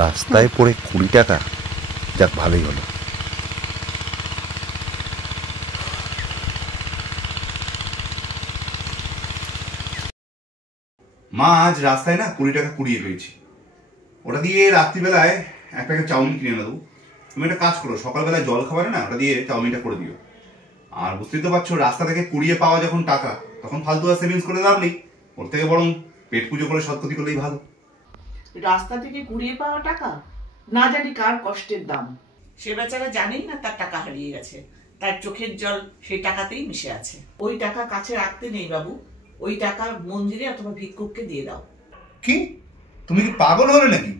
রাস্তায় পড়ে 20 টাকা, যাক ভালোই হলো। মা, আজ রাস্তায় না 20 টাকা কুড়িয়ে পেয়েছি, ওটা দিয়ে রাত্রিবেলায় এক প্যাকেট চাউমিন কিনে নেবো। তুমি একটা কাজ করো, সকালবেলায় জল খাবারে না ওটা দিয়ে চাউমিনটা করে দিও। আর বুঝতেই তো পারছো, রাস্তা থেকে কুড়িয়ে পাওয়া যখন টাকা, তখন ফালতু আর সেভিংস করে লাভ নেই। ওর থেকে বরং পেট পুজো করে সৎপতি করলেই ভালো। রাস্তা থেকে কুড়িয়ে পাওয়া টাকা না জানি কার কষ্টের দাম। সে বেচারা জানেই না তার টাকা হারিয়ে গেছে, তার চোখের জল সেই টাকাতেই মিশে আছে। ওই টাকা কাছে রাখতে নেই বাবু, ওই টাকা মন্দিরে অথবা ভিক্ষুককে দিয়ে দাও। কি, তুমি কি পাগল হলে নাকি?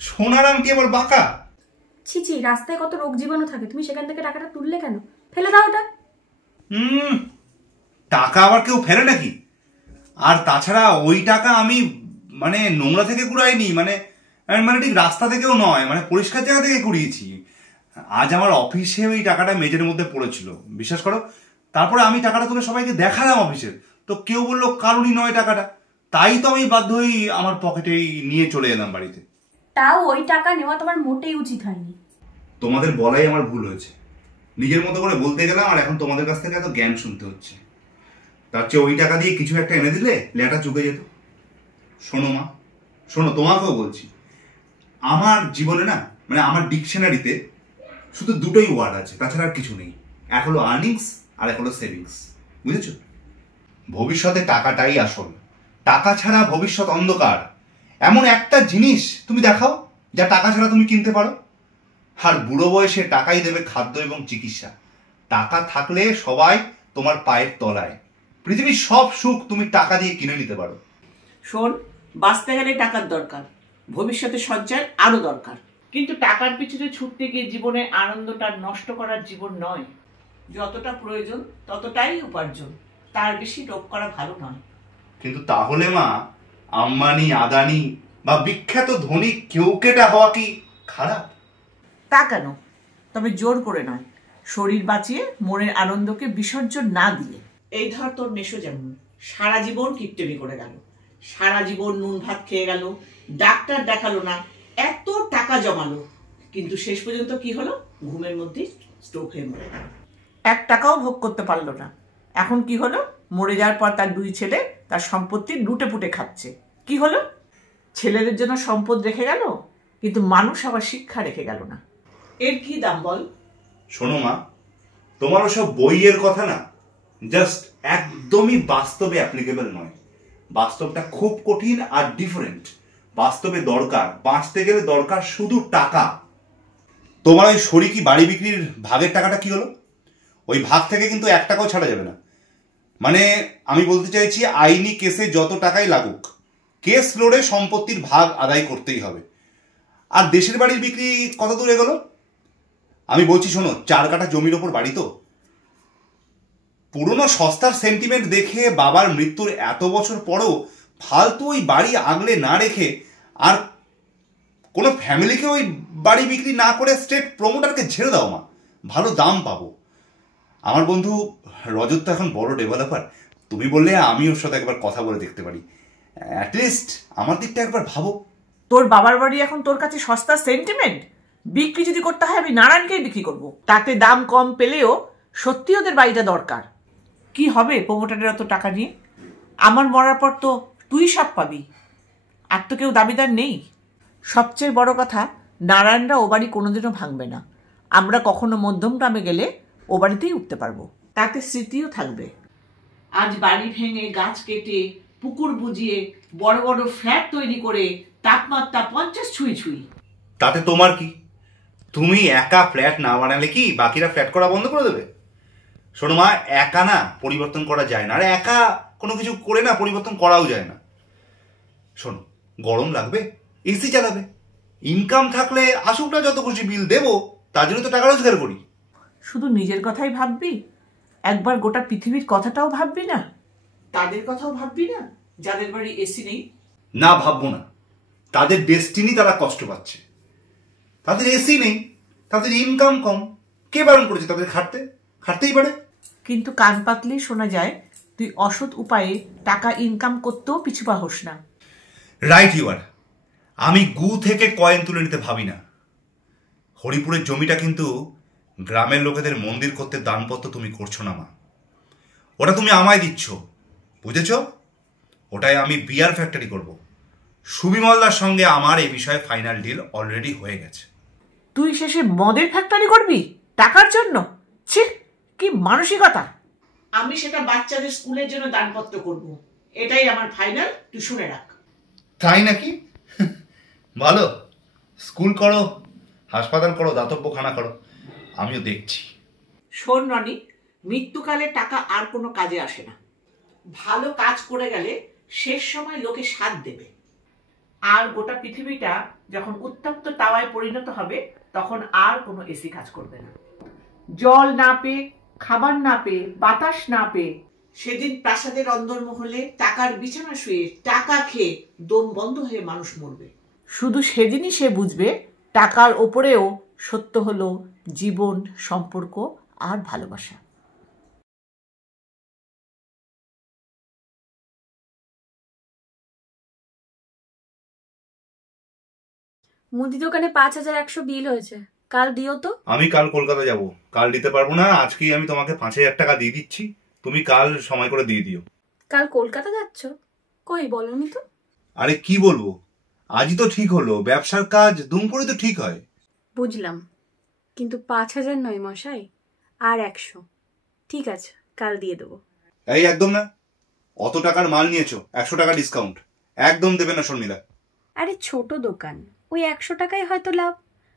সোনার আংটি আবার বাঁকা? ছি ছি, রাস্তায় কত রোগ জীবাণু থাকে, তুমি সেখান থেকে টাকাটা তুললে কেন? ফেলে দাও ওটা। টাকা আবার কেউ ফেলে নাকি? আর তাছাড়া ওই টাকা আমি মানে নোংরা থেকে কুড়াইনি, মানে ঠিক রাস্তা থেকেও নয়, মানে পরিষ্কার জায়গা থেকে কুড়িয়েছি। আজ আমার অফিসে ওই টাকাটা মেঝের মধ্যে পড়েছিল, বিশ্বাস করো। তারপরে আমি টাকাটা তুলে সবাইকে দেখালাম অফিসের, তো কেউ বললো কারণই নয় টাকাটা। তাই তো আমি বাধ্য হয়ে আমার পকেটেই নিয়ে চলে এলাম বাড়িতে। তাও ওই টাকা নেওয়া তোমার মোটেই উচিত হয়নি। তোমাদের বলাই আমার ভুল হয়েছে, নিজের মতো করে বলতে গেলাম, আর এখন তোমাদের কাছ থেকে এত জ্ঞান শুনতে হচ্ছে। তার চেয়ে ওই টাকা দিয়ে কিছু একটা এনে দিলে লেটা চুকে যেত। শোনো মা, শোনো, তোমাকেও বলছি, আমার জীবনে না, মানে আমার ডিকশনারিতে শুধু দুটোই ওয়ার্ড আছে, তাছাড়া আর কিছু নেই। এক হলো আর্নিংস আর এক হলো সেভিংস, বুঝেছো? ভবিষ্যতে টাকাটাই আসল, টাকা ছাড়া ভবিষ্যৎ অন্ধকার। এমন একটা জিনিস তুমি দেখাও যা টাকা ছাড়া তুমি কিনতে পারো। আর বুড়ো বয়সে টাকাই দেবে খাদ্য এবং চিকিৎসা। টাকা থাকলে সবাই তোমার পায়ের তলায়। পৃথিবীর সব সুখ তুমি টাকা দিয়ে কিনে নিতে পারো। শোন, বাঁচতে গেলে টাকার দরকার, ভবিষ্যতে সঞ্চয় আরো দরকার, কিন্তু টাকার পিছনে ছুটতে গিয়ে জীবনে আনন্দটা নষ্ট করার জীবন নয়। যতটা প্রয়োজন ততটাই উপার্জন, তার বেশি লোভ করা ভালো নয়। কিন্তু তাহলে মা, আম্বানি, আদানি বা বিখ্যাত ধনী কেউকেটা হওয়া কি খারাপ? তা কেন? তবে জোর করে নয়, শরীর বাঁচিয়ে মনের আনন্দকে বিসর্জন না দিয়ে। এই ধর তোর মেশো যেমন সারা জীবন কিপটেমি করে গেল, সারা জীবন নুন ভাত খেয়ে গেল, ডাক্তার দেখালো না, এত টাকা জমালো, কিন্তু শেষ পর্যন্ত কি হলো? ঘুমের মধ্যে স্ট্রোক হয়ে মরে গেল। 1 টাকাও ভোগ করতে পারলো না। এখন কি হলো? মরে যাওয়ার পর তার 2 ছেলে তার সম্পত্তি লুটে পুটে খাচ্ছে। কি হলো? ছেলেদের জন্য সম্পদ রেখে গেল, কিন্তু মানুষ আবার শিক্ষা রেখে গেল না। এর কি দাম বল? শোনো মা, তোমার ওসব বইয়ের কথা না জাস্ট একদমই বাস্তবে অ্যাপ্লিকেবল নয়। বাস্তবটা খুব কঠিন আর ডিফারেন্ট। বাস্তবে দরকার, বাঁচতে গেলে দরকার শুধু টাকা। তোমার ওই শরিকি বাড়ি বিক্রির ভাগের টাকাটা কি হলো? ওই ভাগ থেকে কিন্তু 1 টাকাও ছাড়া যাবে না। মানে আমি বলতে চাইছি, আইনি কেসে যত টাকাই লাগুক, কেস লড়ে সম্পত্তির ভাগ আদায় করতেই হবে। আর দেশের বাড়ির বিক্রি কত দূর এগোলো? আমি বলছি শোনো, 4 কাঠা জমির ওপর বাড়ি তো, পুরনো সস্তার সেন্টিমেন্ট দেখে বাবার মৃত্যুর এত বছর পরও ফালতু ওই বাড়ি আগলে না রেখে আর কোনো ফ্যামিলিকে ওই বাড়ি বিক্রি না করে স্ট্রেট প্রমোটারকে ছেড়ে দাও মা, ভালো দাম পাবো। আমার বন্ধু রজত তো এখন বড় ডেভেলপার, তুমি বললে আমি ওর সাথে একবার কথা বলে দেখতে পারি। অ্যাটলিস্ট আমার দিকটা একবার ভাবো। তোর বাবার বাড়ি এখন তোর কাছে সস্তা সেন্টিমেন্ট? বিক্রি যদি করতে হয় আমি নারায়ণকেই বিক্রি করব, তাতে দাম কম পেলেও সত্যি ওদের বাড়িটা দরকার। কি হবে প্রমোটারের অত টাকা নিয়ে? আমার মরার পর তো তুই সব পাবি, আর তো কেউ দাবিদার নেই। সবচেয়ে বড় কথা, নারায়ণরা ও বাড়ি কোনোদিনও ভাঙবে না। আমরা কখনো মধ্যম গ্রামে গেলে ও বাড়িতেই উঠতে পারবো, তাতে স্মৃতিও থাকবে। আজ বাড়ি ভেঙে, গাছ কেটে, পুকুর বুজিয়ে, বড় বড় ফ্ল্যাট তৈরি করে তাপমাত্রা 50 ছুঁই ছুঁই। তাতে তোমার কি? তুমি একা ফ্ল্যাট না বানালে কি বাকিরা ফ্ল্যাট করা বন্ধ করে দেবে? শোনো মা, একা না পরিবর্তন করা যায় না, আর একা কোনো কিছু করে না পরিবর্তন করাও যায় না। শোনো, গরম লাগবে, এসি চালাবে। ইনকাম থাকলে আসুক না যত খুশি, বিল দেবো, তার জন্য তো টাকা রোজগার করি। শুধু নিজের কথাই ভাববি? একবার গোটা পৃথিবীর কথাটাও ভাববি না? তাদের কথাও ভাববি না যাদের বাড়ি এসি নেই? না, ভাববো না। তাদের ডেস্টিনি, তারা কষ্ট পাচ্ছে। তাদের এসি নেই, তাদের ইনকাম কম, কে বারণ করেছে তাদের খাটতে? খাটতেই পারে। কিন্তু কান পাতলেই শোনা যায় তুই অসৎ উপায়ে টাকা ইনকাম করতেও পিছু পা হোস না। Right you are. আমি গু থেকে কয়েন তুলে নিতে ভাবি না। হরিপুরের জমিটা কিন্তু গ্রামের লোকেদের মন্দির করতে দানপত্র তুমি করছো না মা, ওটা তুমি আমায় দিচ্ছ, বুঝেছ? ওটাই আমি বিয়ার ফ্যাক্টরি করব। সুবিমলদার সঙ্গে আমার এই বিষয়ে ফাইনাল ডিল অলরেডি হয়ে গেছে। তুই শেষে মদের ফ্যাক্টরি করবি টাকার জন্য? ছি, কি মানসিকতা! আমি সেটা বাচ্চাদের স্কুলের জন্য দানপত্র করব, এটাই আমার ফাইনাল, তুই শুনে রাখ। তাই নাকি? ভালো, স্কুল করো, হাসপাতাল করো, দাতব্যখানা করো, আমিও দেখছি। শোন রনি, মৃত্যুকালে টাকা আর কোনো কাজে আসে না। ভালো কাজ করে গেলে শেষ সময় লোকে সাথ দেবে, আর গোটা পৃথিবীটা যখন উত্তপ্ত তাওয়ায় পরিণত হবে তখন আর কোনো এসি কাজ করবে না। জল না পেয়ে, খাবার না পেয়ে, বাতাস না পেয়ে সেদিন প্রাসাদের অন্দরমহলে টাকার বিছানা শুয়ে টাকা খেয়ে দম বন্ধ হয়ে মানুষ মরবে। শুধু সেদিনই সে বুঝবে টাকার ওপরেও সত্য হলো জীবন, সম্পর্ক আর ভালোবাসা। মুদি দোকানে 5,100 বিল হয়েছে, কাল দিও তো। আমি কাল কলকাতা যাব, কাল দিতে পারবো না, আজকেই আমি তোমাকে 5,000 টাকা দিয়ে দিচ্ছি, তুমি কাল সময় করে দিয়ে দিও। কাল কলকাতা যাচ্ছ? কই বলনি তো। আরে কি বলবো, আজই তো ঠিক হলো, ব্যবসার কাজ দুম করে তো ঠিক হয়। বুঝলাম, কিন্তু 5,000 নয় মশাই, আর 100। ঠিক আছে, কাল দিয়ে দেবো। এই একদম না, অত টাকার মাল নিয়েছো, 100 টাকা ডিসকাউন্ট একদম দেবে না শর্মিলা। আরে ছোট দোকান, ওই 100 টাকায় হয়তো লাভ,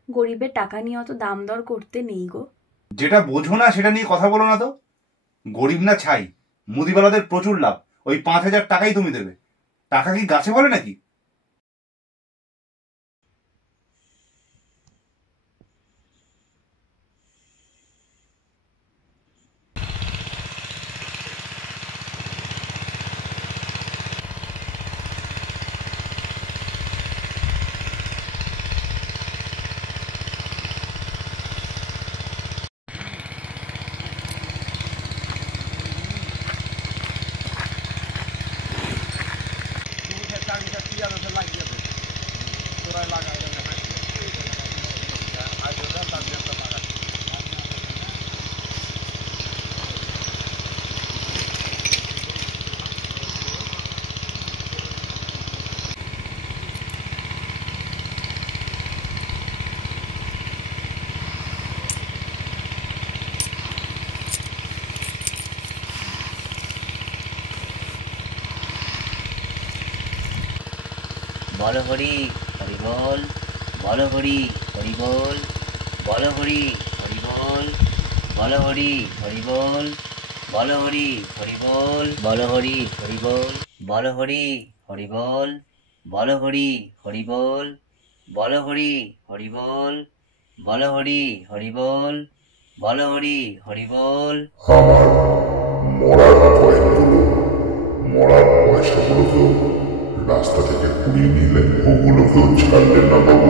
গরিবের টাকা নিয়ে অত দাম দর করতে নেই গো। যেটা বোঝো না সেটা নিয়ে কথা বলো না তো। গরিব না ছাই, মুদিওয়ালাদের প্রচুর লাভ, ওই 5,000 টাকাই তুমি দেবে। টাকা কি গাছে বলে নাকি? বল হরি হরি বল, বল হরি হরি বল, বল হরি হরি বল, বল হরি হরি বল, বল হরি হরি বল, বল হরি হরি বল, বল হরি হরি বল, বল হরি হরি বল, বল হরি হরি বল, বল হরি হরি বল, বল হরি হরি বল। আমার মরার কয়েকগুলো, মরার পয়সাগুলোকেও রাস্তা থেকে কুড়িয়ে নিলেন, ওগুলোকেও ছাড়লেন না বাবু।